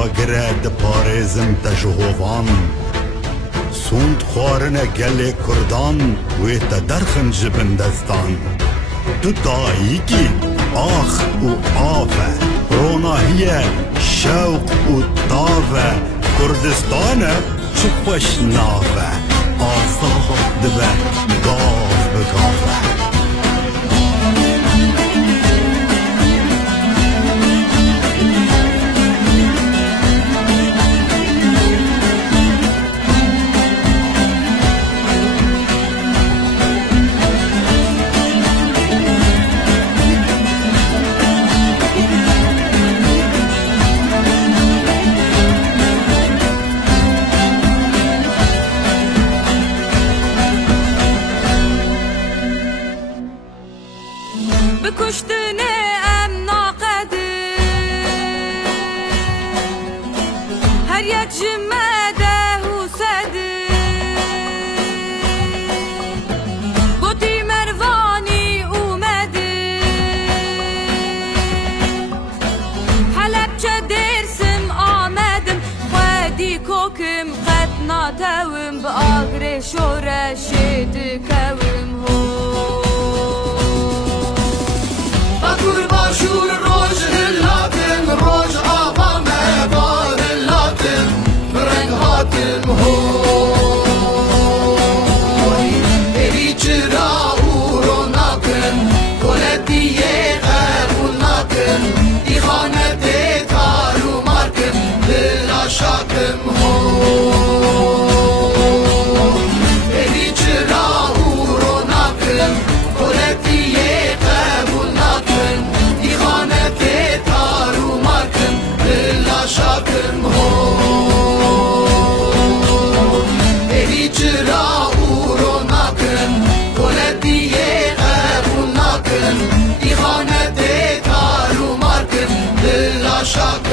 آگرد پارزم تجهوان سوند خوارن گل کردان و تدرخن جبندستان تو دایی آخ و آفه روناهیه شوق و طافه کردستانه چه خوش نافه آزاد دبه گاف بگافه بکشتنه ام ناقده هر یک جمعه حسده گوتی مروانی اومده حلب چه درسم آمدم خودی کوکم قد ناتوم به آگر شورشی دکوم شور روز هلاتن روز آبا مبار هلاتن فرنگ هاتن هوی اری چرا او رو نکن کلتیه قبول نکن دیخانت تارو مارکن دل آشاکم هوی اری چرا او رو نکن کلتیه قبول نکن شاکم هون ای چرا او رو نکن کلتیه قبول نکن دیخانت تارو مارکن دل شاکم